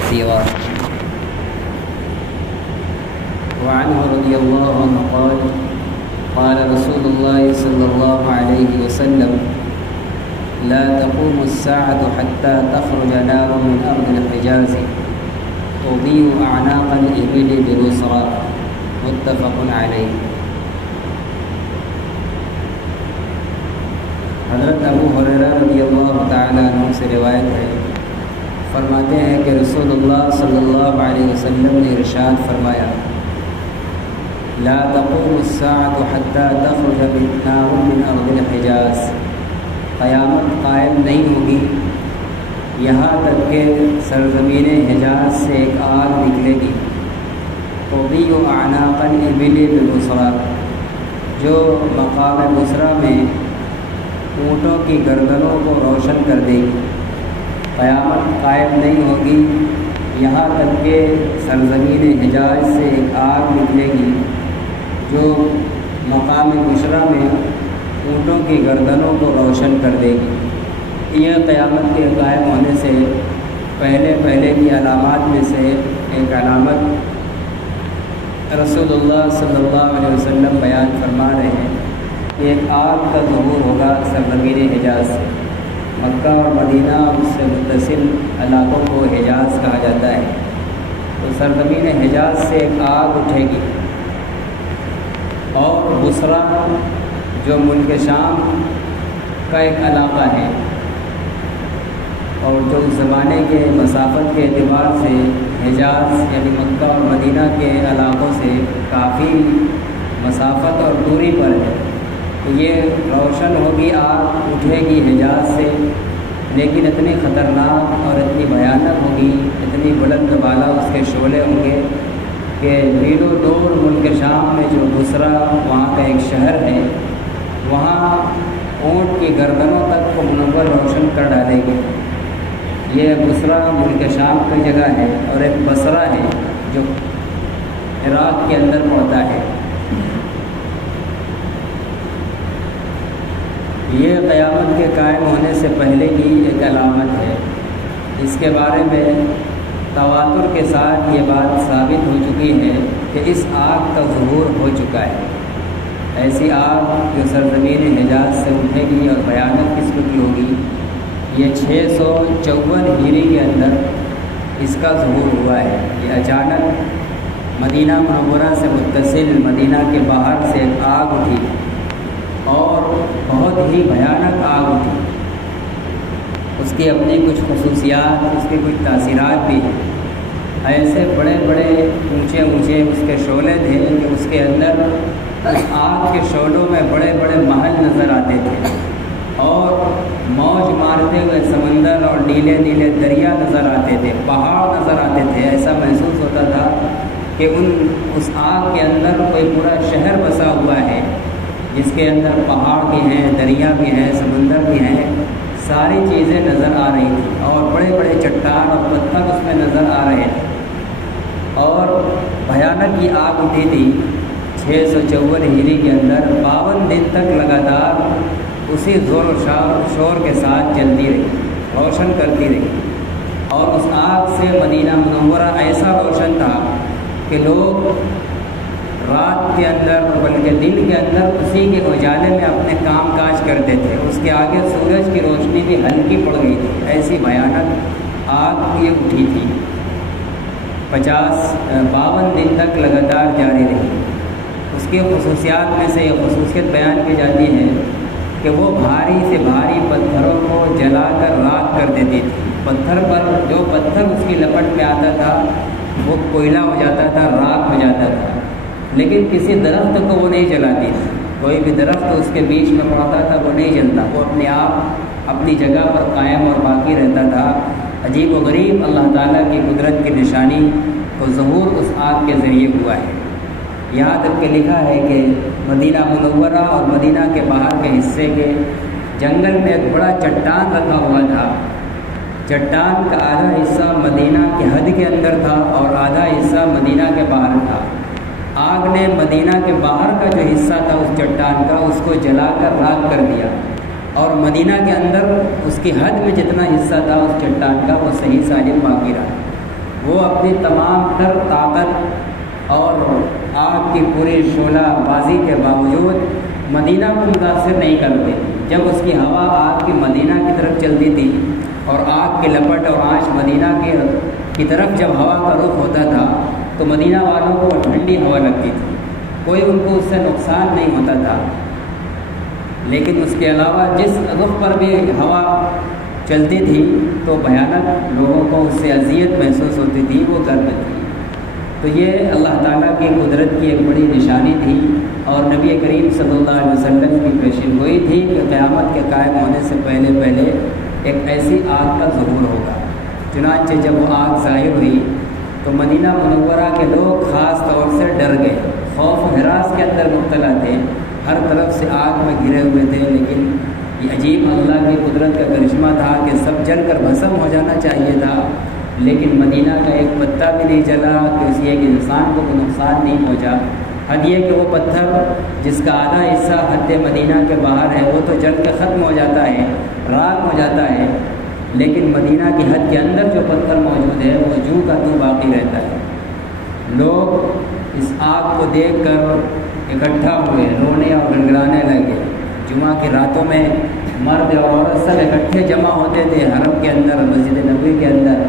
كثيرا. وعنه رضي الله عنه قال قال رسول الله صلى الله عليه وسلم لا تقوم الساعة حتى تخرج نار من أرض الحجاز تضيء أعناق الإبل ببصرى. متفق عليه. حضرت ابو ہریرہ رضی اللہ تعالیٰ عنہ سے روایت ہے، فرماتے ہیں کہ رسول اللہ صلی اللہ علیہ وسلم نے ارشاد فرمایا لا تقوم الساعة حتى تخرج نار من أرض الحجاز، قیامت قائم نہیں ہوگی یہاں تک کہ سرزمین حجاز سے ایک آگ نکلے گی، تضیء اعناق الإبل ببصرى، جو مقام بصرہ میں اونٹوں کی گردنوں کو روشن کر دے گی. قیامت قائم نہیں ہوگی یہاں تک کہ سرزمین حجاز سے ایک آگ نکلے گی جو مقام بصرہ میں اونٹوں کی گردنوں کو روشن کر دے گی. یہ قیامت کے قائم ہونے سے پہلے کی علامات میں سے ایک علامت رسول اللہ صلی اللہ علیہ وسلم بیان فرما رہے ہیں. ایک آگ کا ظہور ہوگا سرزمین حجاز سے. مکہ اور مدینہ اس سے متصل علاقوں کو حجاز کہا جاتا ہے. تو سرزمین حجاز سے ایک آگ اٹھے گی، اور بصرہ جو ملک شام کا ایک علاقہ ہے اور جو زمانے کے مسافت کے اعتبار سے حجاز یعنی مکہ اور مدینہ کے علاقوں سے کافی مسافت اور دوری پر ہے، یہ روشن ہوگی، آگ اٹھے گی حجاز سے، لیکن اتنی خطرناک اور اتنی بھیانک ہوگی، اتنی بلند بالا اس کے شعلے ہوں گے کہ میلوں دور ملک شام میں جو بصرہ وہاں کا ایک شہر ہے، وہاں اونٹ کی گردنوں تک کو منور روشن کر ڈالے گی. یہ بصرہ ملک شام کی جگہ ہے، اور ایک بصرہ ہے جو عراق کے اندر پڑتا ہے. یہ قیامت کے قائم ہونے سے پہلے کی ایک علامت ہے. اس کے بارے میں تواتر کے ساتھ یہ بات ثابت ہو چکی ہے کہ اس آگ کا ظہور ہو چکا ہے. ایسی آگ جو سرزمین حجاز سے اٹھے گی اور بھیانک قسم کی ہوگی، یہ 654 ہجری کے اندر اس کا ظہور ہوا ہے. یہ اچانک مدینہ منورہ سے متصل مدینہ کے باہر سے ایک آگ اٹھی اور بہت ہی بھیانک آگ اٹھی. اس کی اپنی کچھ خصوصیات، اس کی کچھ تاثیرات بھی ہیں. ایسے بڑے بڑے اونچے اس کے شعلے تھے کہ اس کے اندر اس آگ کے شعلوں میں بڑے بڑے محل نظر آتے تھے، اور موج مارتے ہوئے سمندر اور نیلے نیلے دریا نظر آتے تھے، پہاڑ نظر آتے تھے. ایسا محسوس ہوتا تھا کہ اس آگ کے اندر کوئی پورا شہر بسا ہوا ہے، جس کے اندر پہاڑ بھی ہیں، دریا بھی ہیں، سمندر بھی ہیں، ساری چیزیں نظر آ رہی تھیں، اور بڑے بڑے چٹان اور پتھر اس میں نظر آ رہے تھے. اور بھیانک یہ آگ اٹھی تھی 654 ہجری کے اندر. 52 دن تک لگاتار اسی زور و شور کے ساتھ چلتی رہی، روشن کرتی رہی. اور اس آگ سے مدینہ منورہ ایسا روشن تھا کہ لوگ رات کے اندر بلکہ دن کے اندر اسی کے اجالے میں اپنے کام کاج کرتے تھے. اس کے آگے سورج کی روشنی بھی ہلکی پڑ گئی تھی. ایسی بھیانک آگ یہ اٹھی تھی. 52 دن تک لگاتار جاری رہی. اس کی خصوصیات میں سے یہ خصوصیت بیان کی جاتی ہے کہ وہ بھاری سے بھاری پتھروں کو جلا کر راکھ کر دیتی تھی. پتھر پر جو پتھر اس کی لپٹ میں آتا تھا وہ کوئلہ ہو جاتا تھا، راکھ ہو جاتا تھا. لیکن کسی درخت کو وہ نہیں جلاتی تھی. کوئی بھی درخت اس کے بیچ میں پڑتا تھا وہ نہیں جلتا، وہ اپنے آپ اپنی جگہ پر قائم اور باقی رہتا تھا. عجیب و غریب اللہ تعالیٰ کی قدرت کی نشانی کو ظہور اس آگ کے ذریعے ہوا ہے. یہاں تک کہ لکھا ہے کہ مدینہ منورہ اور مدینہ کے باہر کے حصے کے جنگل میں ایک بڑا چٹان رکھا ہوا تھا. چٹان کا آدھا حصہ مدینہ کی حد کے اندر تھا اور آدھا حصہ مدینہ کے باہر تھا. آگ نے مدینہ کے باہر کا جو حصہ تھا اس چٹان کا، اس کو جلا کر راکھ کر دیا، اور مدینہ کے اندر اس کی حد میں جتنا حصہ تھا اس چٹان کا وہ صحیح سالم باقی رہا. وہ اپنی تمام تر طاقت اور آگ کی پوری شعلہ بازی کے باوجود مدینہ کو متاثر نہیں کرتی۔ جب اس کی ہوا آگ کی مدینہ کی طرف چلتی تھی اور آگ کی لپٹ اور آنچ مدینہ کی طرف جب ہوا کا رخ ہوتا تھا تو مدینہ والوں کو ٹھنڈی ہوا لگتی تھی، کوئی ان کو اس سے نقصان نہیں ہوتا تھا۔ لیکن اس کے علاوہ جس رخ پر بھی ہوا چلتی تھی تو بھیانک لوگوں کو اس سے اذیت محسوس ہوتی تھی، وہ گرم تھی۔ تو یہ اللہ تعالیٰ کی قدرت کی ایک بڑی نشانی تھی اور نبی کریم صلی اللہ علیہ وسلم کی پیشین گوئی تھی کہ قیامت کے قائم ہونے سے پہلے ایک ایسی آگ کا ظہور ہوگا۔ چنانچہ جب وہ آگ ظاہر ہوئی تو مدینہ منورہ کے لوگ خاص طور سے ڈر گئے، خوف و ہراس کے اندر مبتلا تھے، ہر طرف سے آگ میں گھرے ہوئے تھے۔ لیکن یہ عجیب اللہ کی قدرت کا کرشمہ تھا کہ سب جل کر بھسم ہو جانا چاہیے تھا، لیکن مدینہ کا ایک پتا بھی نہیں جلا، کسی ایک انسان کو کوئی نقصان نہیں پہنچا۔ حد یہ کہ وہ پتھر جس کا آدھا حصہ حد مدینہ کے باہر ہے وہ تو جل کے ختم ہو جاتا ہے، راکھ ہو جاتا ہے، لیکن مدینہ کی حد کے اندر جو پتھر موجود ہے وہ جوں کا توں باقی رہتا ہے۔ لوگ اس آگ کو دیکھ کر اکٹھا ہوئے، رونے اور گڑگڑانے لگے۔ جمعہ کی راتوں میں مرد اور عورت سب اکٹھے جمع ہوتے تھے حرم کے اندر، مسجد نبوی کے اندر،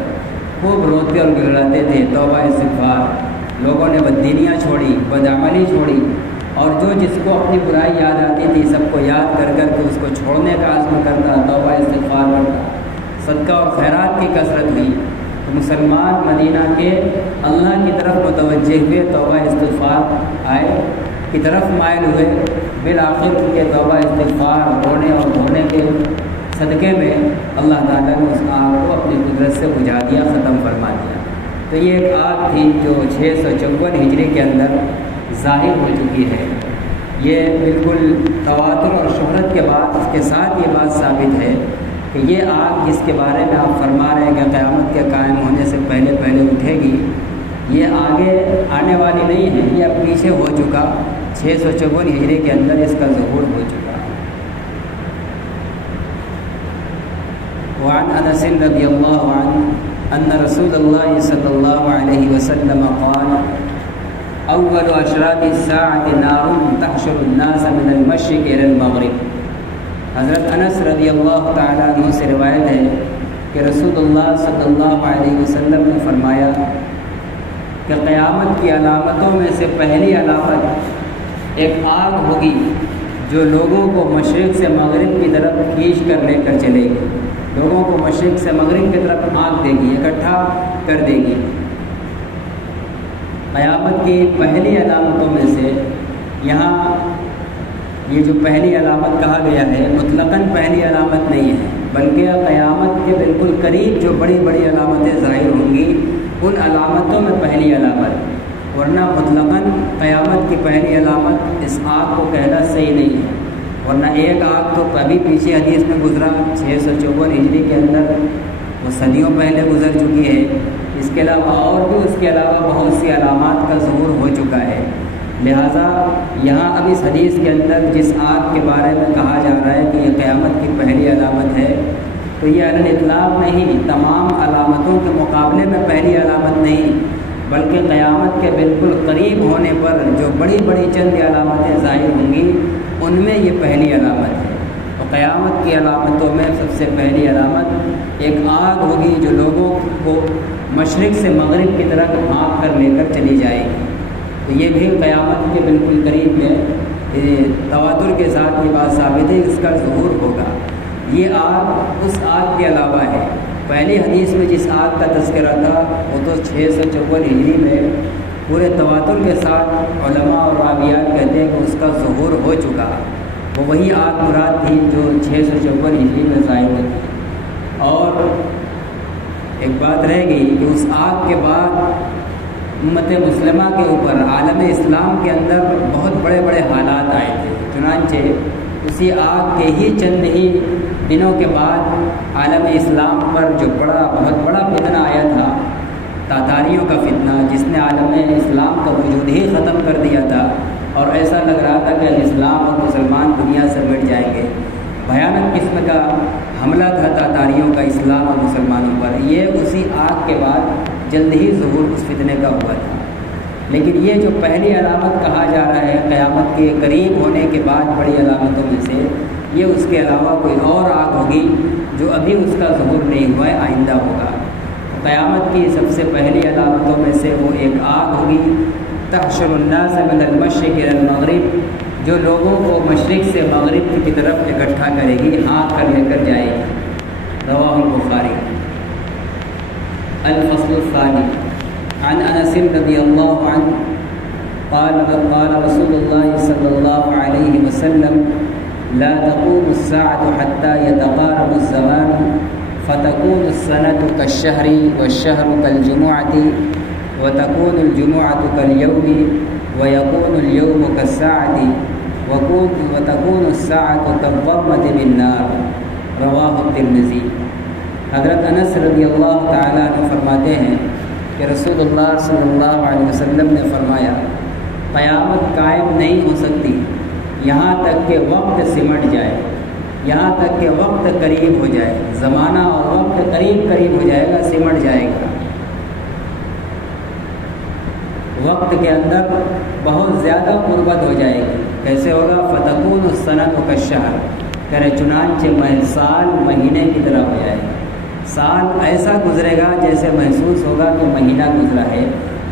خوب روتے اور گڑگڑاتے تھے، توبہ استغفار۔ لوگوں نے بددینیاں چھوڑی، بدعملی چھوڑی، اور جو جس کو اپنی برائی یاد آتی تھی سب کو یاد کر کر کے اس کو چھوڑنے کا عزم کرتا، توبہ استغفار کرتا، صدقہ اور خیرات کی کثرت ہوئی۔ تو مسلمان مدینہ کے اللہ کی طرف متوجہ ہوئے، توبہ استغفار کی طرف مائل ہوئے۔ بالآخر ان کے توبہ استغفار، رونے اور دھونے کے صدقے میں اللہ تعالیٰ نے اس آگ کو اپنی قدرت سے بجھا دیا، ختم فرما دیا۔ تو یہ ایک آگ تھی جو 654 ہجری کے اندر ظاہر ہو چکی ہے۔ یہ بالکل تواتر اور شہرت کے بعد اس کے ساتھ یہ بات ثابت ہے کہ یہ آگ جس کے بارے میں آپ فرما رہے ہیں کہ قیامت کے قائم ہونے سے پہلے اٹھے گی، یہ آگے آنے والی نہیں ہے، یہ اب پیچھے ہو چکا، 654 ہجری کے اندر اس کا ظہور ہو چکا۔ وعن انس رضی اللہ عنہ ان رسول اللہ صلی اللہ علیہ وسلم قال اول اشراط الساعة نار تحشر الناس من المشرق الى المغرب۔ حضرت انس رضی اللہ تعالیٰ عنہ سے روایت ہے کہ رسول اللہ صلی اللہ علیہ وسلم نے فرمایا کہ قیامت کی علامتوں میں سے پہلی علامت ایک آگ ہوگی جو لوگوں کو مشرق سے مغرب کی طرف کھینچ کر لے کر چلے گی، لوگوں کو مشرق سے مغرب کی طرف آگ دے گی، اکٹھا کر دے گی۔ قیامت کی پہلی علامتوں میں سے یہاں یہ جو پہلی علامت کہا گیا ہے مطلقاً پہلی علامت نہیں ہے، بلکہ قیامت کے بالکل قریب جو بڑی بڑی علامتیں ظاہر ہوں گی ان علامتوں میں پہلی علامت، ورنہ مطلقاً قیامت کی پہلی علامت اس آگ کو کہنا صحیح نہیں ہے۔ ورنہ ایک آگ تو ابھی پیچھے حدیث میں گزرا 654 ہجری کے اندر، وہ صدیوں پہلے گزر چکی ہے۔ اس کے علاوہ اور بھی اس کے علاوہ بہت سی علامات کا ظہور ہو چکا ہے، لہٰذا یہاں اب اس حدیث کے اندر جس آگ کے بارے میں کہا جا رہا ہے کہ یہ قیامت کی پہلی علامت ہے، تو یہ علی الاطلاق نہیں، تمام علامتوں کے مقابلے میں پہلی علامت نہیں، بلکہ قیامت کے بالکل قریب ہونے پر جو بڑی بڑی چند علامتیں ظاہر ہوں گی ان میں یہ پہلی علامت ہے۔ تو قیامت کی علامتوں میں سب سے پہلی علامت ایک آگ ہوگی جو لوگوں کو مشرق سے مغرب کی طرف ہانک کر لے کر چلی جائے گی۔ تو یہ بھی قیامت کے بالکل قریب میں تواتر کے ساتھ یہ بات ثابت ہے، اس کا ظہور ہوگا۔ یہ آگ اس آگ کے علاوہ ہے، پہلی حدیث میں جس آگ کا تذکرہ تھا وہ تو 654 ہجری میں پورے تواتر کے ساتھ علماء اور راویات کہتے ہیں کہ اس کا ظہور ہو چکا، وہ وہی آگ مراد تھی جو 654 ہجری میں ظاہر ہوئی۔ اور ایک بات رہ گئی کہ اس آگ کے بعد امت مسلمہ کے اوپر عالم اسلام کے اندر بہت بڑے بڑے حالات آئے تھے، چنانچہ اسی آگ کے ہی چند ہی دنوں کے بعد عالم اسلام پر جو بہت بڑا فتنہ آیا تھا، تاتاریوں کا فتنہ، جس نے عالم اسلام کا وجود ہی ختم کر دیا تھا اور ایسا لگ رہا تھا کہ اسلام اور مسلمان دنیا سے مٹ جائیں گے۔ بھیانک قسم کا حملہ تھا تاتاریوں کا اسلام اور مسلمانوں پر۔ یہ اسی آگ کے بعد جلد ہی ظہور اس فتنے کا ہوا تھا۔ لیکن یہ جو پہلی علامت کہا جا رہا ہے قیامت کے قریب ہونے کے بعد بڑی علامتوں میں سے، یہ اس کے علاوہ کوئی اور آگ ہوگی جو ابھی اس کا ظہور نہیں ہوا ہے، آئندہ ہوگا۔ قیامت کی سب سے پہلی علامتوں میں سے وہ ایک آگ ہوگی، تحشر الناس من المشرق الى المغرب، جو لوگوں کو مشرق سے مغرب کی طرف اکٹھا کرے گی، ہاتھ کر لے کر جائے گی۔ رواہ البخاری۔ الفصل الثانی عن انس رضی اللہ عنہ قال رسول اللہ صلی اللہ علیہ وسلم لا تقوم الساعة حتى يتقارب الزمان فتكون السنة كالشهر والشهر كالجمعة وتكون الجمعة كاليوم ويكون اليوم كالساعة وتكون الساعة كالظلمة بالنار۔ رواہ الترمذی۔ حضرت انس رضی اللہ تعالیٰ عنہ فرماتے ہیں کہ رسول اللہ صلی اللہ علیہ وسلم نے فرمایا قیامت قائم نہیں ہو سکتی یہاں تک کہ وقت سمٹ جائے، یہاں تک کہ وقت قریب ہو جائے، زمانہ اور وقت قریب ہو جائے گا، سمٹ جائے گا، وقت کے اندر بہت زیادہ قربت ہو جائے گی۔ کیسے ہوگا؟ فتکون السنۃ کالشہر، کرے چنانچہ سال مہینے کی طرح ہو جائے گا، سال ایسا گزرے گا جیسے محسوس ہوگا کہ مہینہ گزرا ہے،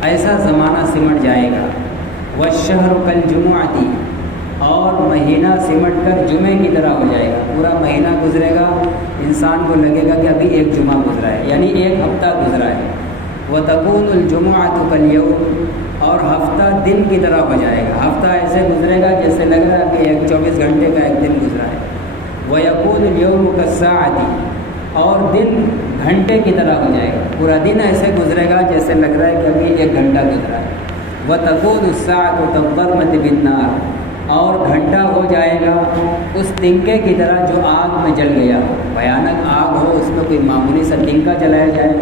ایسا زمانہ سمٹ جائے گا۔ والشہر کالجمعۃ، اور مہینہ سمٹ کر جمعے کی طرح ہو جائے گا، پورا مہینہ گزرے گا، انسان کو لگے گا کہ ابھی ایک جمعہ گزرا ہے، یعنی ایک ہفتہ گزرا ہے۔ وتكون الجمعۃ كاليوم، اور ہفتہ دن کی طرح ہو جائے گا، ہفتہ ایسے گزرے گا جیسے لگ رہا ہے کہ ایک 24 گھنٹے کا ایک دن گزرا ہے۔ ويكون اليوم كالساعة، اور دن گھنٹے کی طرح ہو جائے گا، پورا دن ایسے گزرے گا جیسے لگ رہا ہے کہ ابھی ایک گھنٹہ گزرا ہے۔ وتكون الساعة كالظلمة بالنار، اور گھنٹہ ہو جائے گا اس تنکے کی طرح جو آگ میں جل گیا ہو، بھیانک آگ ہو، اس میں کوئی معمولی سا تنکا جلایا جائے،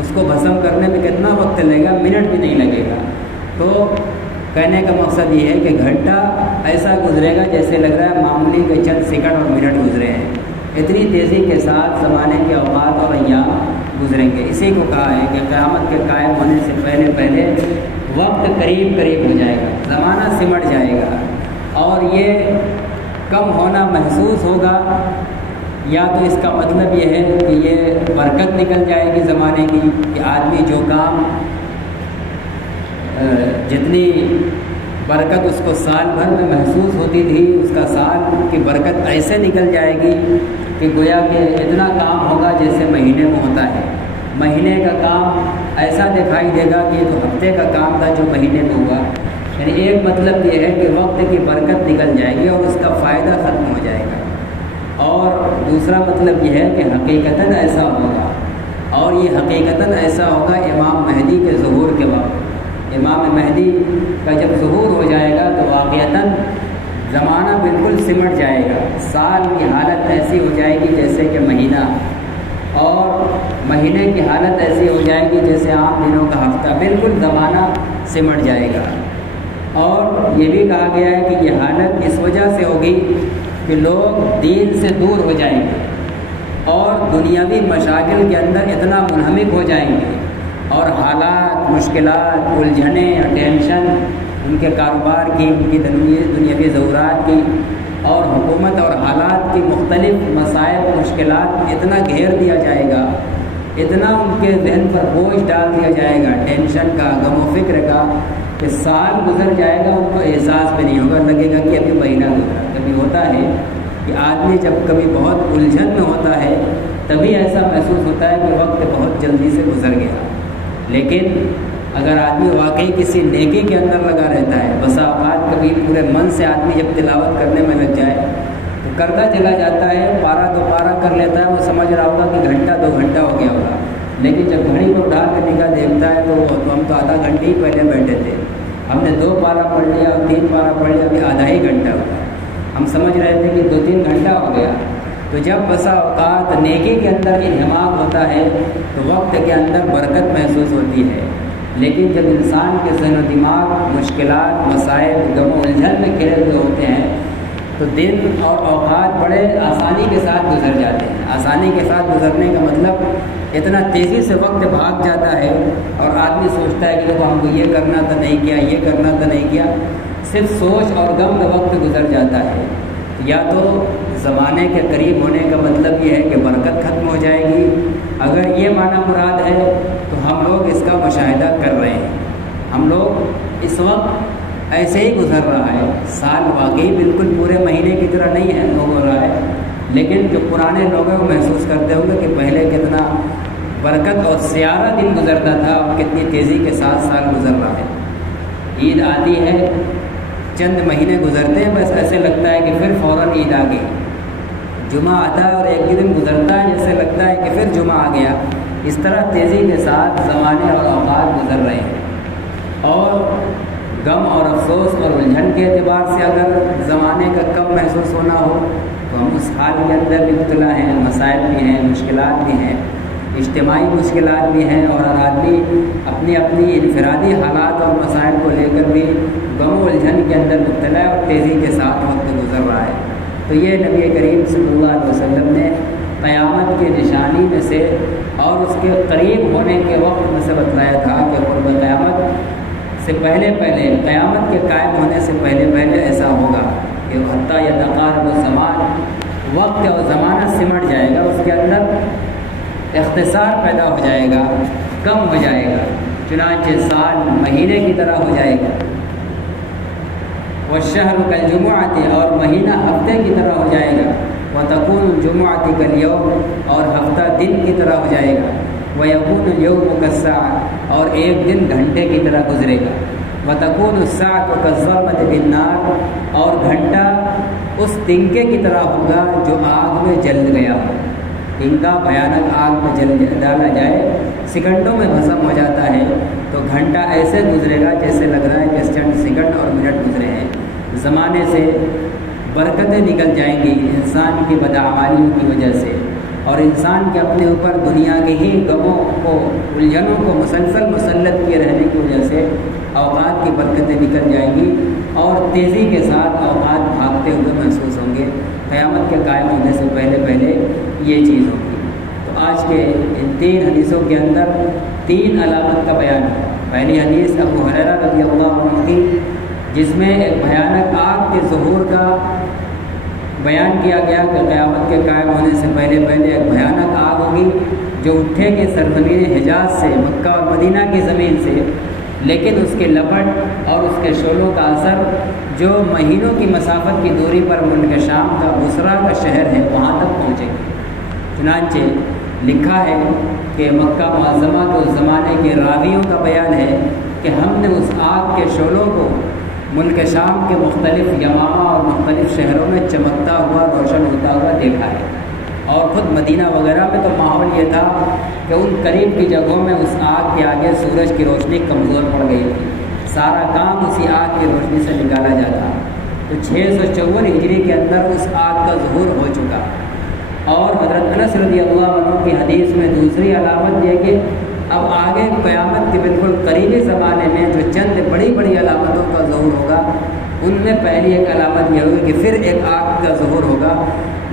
اس کو بھسم کرنے میں کتنا وقت لگے گا؟ منٹ بھی نہیں لگے گا۔ تو کہنے کا مقصد یہ ہے کہ گھنٹہ ایسا گزرے گا جیسے لگ رہا ہے معمولی کے چند سیکنڈ اور منٹ گزرے ہیں، اتنی تیزی کے ساتھ زمانے کے اوقات اور ایام گزریں گے۔ اسی کو کہا ہے کہ قیامت کے قائم ہونے سے پہلے وقت قریب ہو جائے گا، زمانہ سمٹ جائے گا، اور یہ کم ہونا محسوس ہوگا، یا تو اس کا مطلب یہ ہے کہ یہ برکت نکل جائے گی زمانے کی، کہ آدمی جو کام جتنی برکت اس کو سال بھر میں محسوس ہوتی تھی، اس کا سال کی برکت ایسے نکل جائے گی کہ گویا کہ اتنا کام ہوگا جیسے مہینے میں ہوتا ہے، مہینے کا کام ایسا دکھائی دے گا کہ یہ تو ہفتے کا کام تھا جو مہینے میں ہوا۔ یعنی ایک مطلب یہ ہے کہ وقت کی برکت نکل جائے گی اور اس کا فائدہ ختم ہو جائے گا، اور دوسرا مطلب یہ ہے کہ حقیقتاً ایسا ہوگا، اور یہ حقیقتاً ایسا ہوگا امام مہدی کے ظہور کے وقت۔ امام مہدی کا جب ظہور ہو جائے گا تو واقعتاً زمانہ بالکل سمٹ جائے گا، سال کی حالت ایسی ہو جائے گی جیسے کہ مہینہ، اور مہینے کی حالت ایسی ہو جائے گی جیسے عام دنوں کا ہفتہ، بالکل زمانہ سمٹ جائے گا۔ اور یہ بھی کہا گیا ہے کہ یہ حالت اس وجہ سے ہوگی کہ لوگ دین سے دور ہو جائیں گے اور دنیاوی مشاغل کے اندر اتنا منہمک ہو جائیں گے، اور حالات، مشکلات، الجھنیں، ٹینشن ان کے کاروبار کی، ان کی دنیاوی ضروریات کی، اور حکومت اور حالات کی مختلف مسائل، مشکلات اتنا گھیر دیا جائے گا، اتنا ان کے ذہن پر بوجھ ڈال دیا جائے گا ٹینشن کا، غم و فکر کا، کہ سال گزر جائے گا ان کو احساس بھی نہیں ہوگا، لگے گا کہ ابھی مہینہ گزرا۔ کبھی ہوتا ہے کہ آدمی جب کبھی بہت الجھن میں ہوتا ہے تبھی ایسا محسوس ہوتا ہے کہ وقت بہت جلدی سے گزر گیا، لیکن اگر آدمی واقعی کسی نیکی کے اندر لگا رہتا ہے، بسا اوقات کبھی پورے من سے آدمی جب تلاوت کرنے میں لگ جائے تو کرتا چلا جاتا ہے، پارا دو پارا کر لیتا ہے، وہ سمجھ رہا ہوگا کہ گھنٹہ 2 گھنٹہ ہو گیا ہوگا، لیکن جب گھڑی کو اٹھا کے نگاہ دیکھتا ہے تو ہم تو آدھا گھنٹے ہی پہلے بیٹھے تھے، ہم نے 2 پارا پڑھ لیا اور 3 پارا پڑھ لیا، ابھی آدھا ہی گھنٹہ ہوا، ہم سمجھ رہے تھے کہ 2-3 گھنٹہ ہو گیا۔ تو جب بسا اوقات نیکی کے اندر انہمام ہوتا ہے تو وقت کے اندر برکت محسوس ہوتی ہے، لیکن جب انسان کے ذہن و دماغ مشکلات، مسائل، غم و الجھن میں گھرے ہوئے ہوتے ہیں تو دن اور اوقات بڑے آسانی کے ساتھ گزر جاتے ہیں۔ آسانی کے ساتھ گزرنے کا مطلب اتنا تیزی سے وقت بھاگ جاتا ہے اور آدمی سوچتا ہے کہ دیکھو ہم کو یہ کرنا تھا نہیں کیا، یہ کرنا تھا نہیں کیا، صرف سوچ اور غم میں وقت گزر جاتا ہے۔ یا تو زمانے کے قریب ہونے کا مطلب یہ ہے کہ برکت ختم ہو جائے گی، اگر یہ معنی مراد ہے تو ہم لوگ اس کا مشاہدہ کر رہے ہیں۔ ہم لوگ اس وقت ایسے ہی گزر رہا ہے، سال واقعی بالکل پورے مہینے کی طرح نہیں ہے ہو رہا ہے، لیکن جو پرانے لوگ ہیں وہ محسوس کرتے ہوں گے کہ پہلے کتنا برکت اور سیارہ دن گزرتا تھا اور کتنی تیزی کے ساتھ سال گزر رہا ہے۔ عید آتی ہے، چند مہینے گزرتے ہیں، بس ایسے لگتا ہے کہ پھر فوراً عید آ گئی۔ جمعہ آتا ہے اور ایک دن گزرتا ہے جیسے لگتا ہے کہ پھر جمعہ آ گیا۔ اس طرح تیزی کے ساتھ زمانے اور اوقات گزر رہے ہیں، اور غم اور افسوس اور الجھن کے اعتبار سے اگر زمانے کا کم محسوس ہونا ہو تو ہم اس حال کے اندر بھی مبتلا ہیں، مسائل بھی ہیں، مشکلات بھی ہیں، اجتماعی مشکلات بھی ہیں، اور ہر آدمی اپنی اپنی انفرادی حالات اور مسائل کو لے کر بھی غم و الجھن کے اندر مبتلا ہے اور تیزی کے ساتھ وقت گزر رہا ہے۔ تو یہ نبی کریم صلی اللہ علیہ وسلم نے قیامت کی نشانی میں سے اور اس کے قریب ہونے کے وقت میں سے بتلایا تھا کہ قرب قیامت سے پہلے قیامت کے قائم ہونے سے پہلے ایسا ہوگا کہ حتیٰ یتقارب الزمان، وقت اور زمانہ سمٹ جائے گا، اس کے اندر اختصار پیدا ہو جائے گا، کم ہو جائے گا، چنانچہ سال مہینے کی طرح ہو جائے گا، والشہر کالجمعۃ، اور مہینہ ہفتے کی طرح ہو جائے گا، وتکون الجمعۃ کالیوم، اور ہفتہ دن کی طرح ہو جائے گا، ویکون الیوم کالساعۃ، اور ایک دن گھنٹے کی طرح گزرے گا، وتکون الساعۃ کالظلمۃ بالنار، اور گھنٹہ اس تنکے کی طرح ہوگا جو آگ میں جل گیا ہو۔ تنکا بھیانک آگ میں جل ڈالا جائے، سیکنڈوں میں بھسم ہو جاتا ہے، تو گھنٹہ ایسے گزرے گا جیسے لگ رہا ہے کہ چند سیکنڈ اور منٹ گزرے ہیں۔ زمانے سے برکتیں نکل جائیں گی انسان کی بدعمالیوں کی وجہ سے، اور انسان کے اپنے اوپر دنیا کے ہی غموں کو، الجھنوں کو مسلسل مسلط کیے رہنے کی وجہ سے اوقات کی برکتیں نکل جائیں گی، اور تیزی کے ساتھ اوقات بھاگتے ہوئے محسوس ہوں گے۔ قیامت کے قائم ہونے سے پہلے یہ چیز ہوگی۔ تو آج کے ان 3 حدیثوں کے اندر 3 علامت کا بیان ہے۔ پہلی حدیث ابو ہریرہ رضی اللہ عنہ کی، جس میں ایک بھیانک آگ کے ظہور کا بیان کیا گیا کہ قیامت کے قائم ہونے سے پہلے ایک بھیانک آگ ہوگی جو اٹھے گی سرزمین حجاز سے، مکہ اور مدینہ کی زمین سے، لیکن اس کے لپٹ اور اس کے شعلوں کا اثر جو مہینوں کی مسافت کی دوری پر ملک شام کا بصرہ کا شہر ہے وہاں تک پہنچے گی۔ چنانچہ لکھا ہے کہ مکہ معظمہ کے اس زمانے کے راویوں کا بیان ہے کہ ہم نے اس آگ کے شعلوں کو ملک شام کے مختلف یمامہ اور مختلف شہروں میں چمکتا ہوا، روشن ہوتا ہوا دیکھا ہے، اور خود مدینہ وغیرہ میں تو ماحول یہ تھا کہ ان قریب کی جگہوں میں اس آگ کے آگے سورج کی روشنی کمزور پڑ گئی تھی، سارا کام اسی آگ کی روشنی سے نکالا جاتا۔ تو 654 ہجری کے اندر اس آگ کا ظہور ہو چکا، اور حضرت انس رضی اللہ عنہ کی حدیث میں دوسری علامت یہ کہ اب آگے قیامت کے بالکل قریبی زمانے میں جو چند بڑی بڑی علامتوں کا ظہور ہوگا، ان میں پہلی ایک علامت یہ ہوگی کہ پھر ایک آگ کا ظہور ہوگا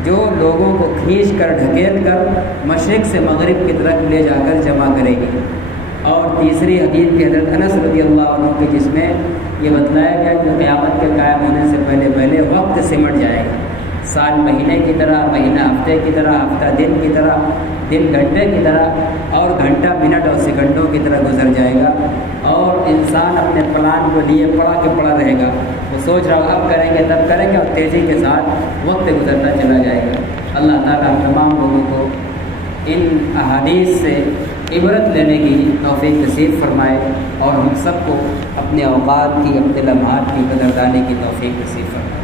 جو لوگوں کو کھینچ کر ڈھکیل کر مشرق سے مغرب کی طرف لے جا کر جمع کرے گی۔ اور تیسری حدیث کی حضرت انس رضی اللہ عنہ کی، جس میں یہ بتلایا گیا کہ قیامت کے قائم ہونے سے پہلے وقت سمٹ جائے گا، سال مہینے کی طرح، مہینہ ہفتے کی طرح، ہفتہ دن کی طرح، دن گھنٹے کی طرح، اور گھنٹہ منٹ اور سیکنڈوں کی طرح گزر جائے گا، اور انسان اپنے پلان کو لیے پڑا رہے گا، وہ سوچ رہا اب کریں گے تب کریں گے، اور تیزی کے ساتھ وقت گزرتا چلا جائے گا۔ اللہ تعالیٰ ہم تمام لوگوں کو ان احادیث سے عبرت لینے کی توفیق نصیب فرمائے، اور ہم سب کو اپنے اوقات کی، اپنے لمحات کی قدردانی کی توفیق نصیب فرمائے۔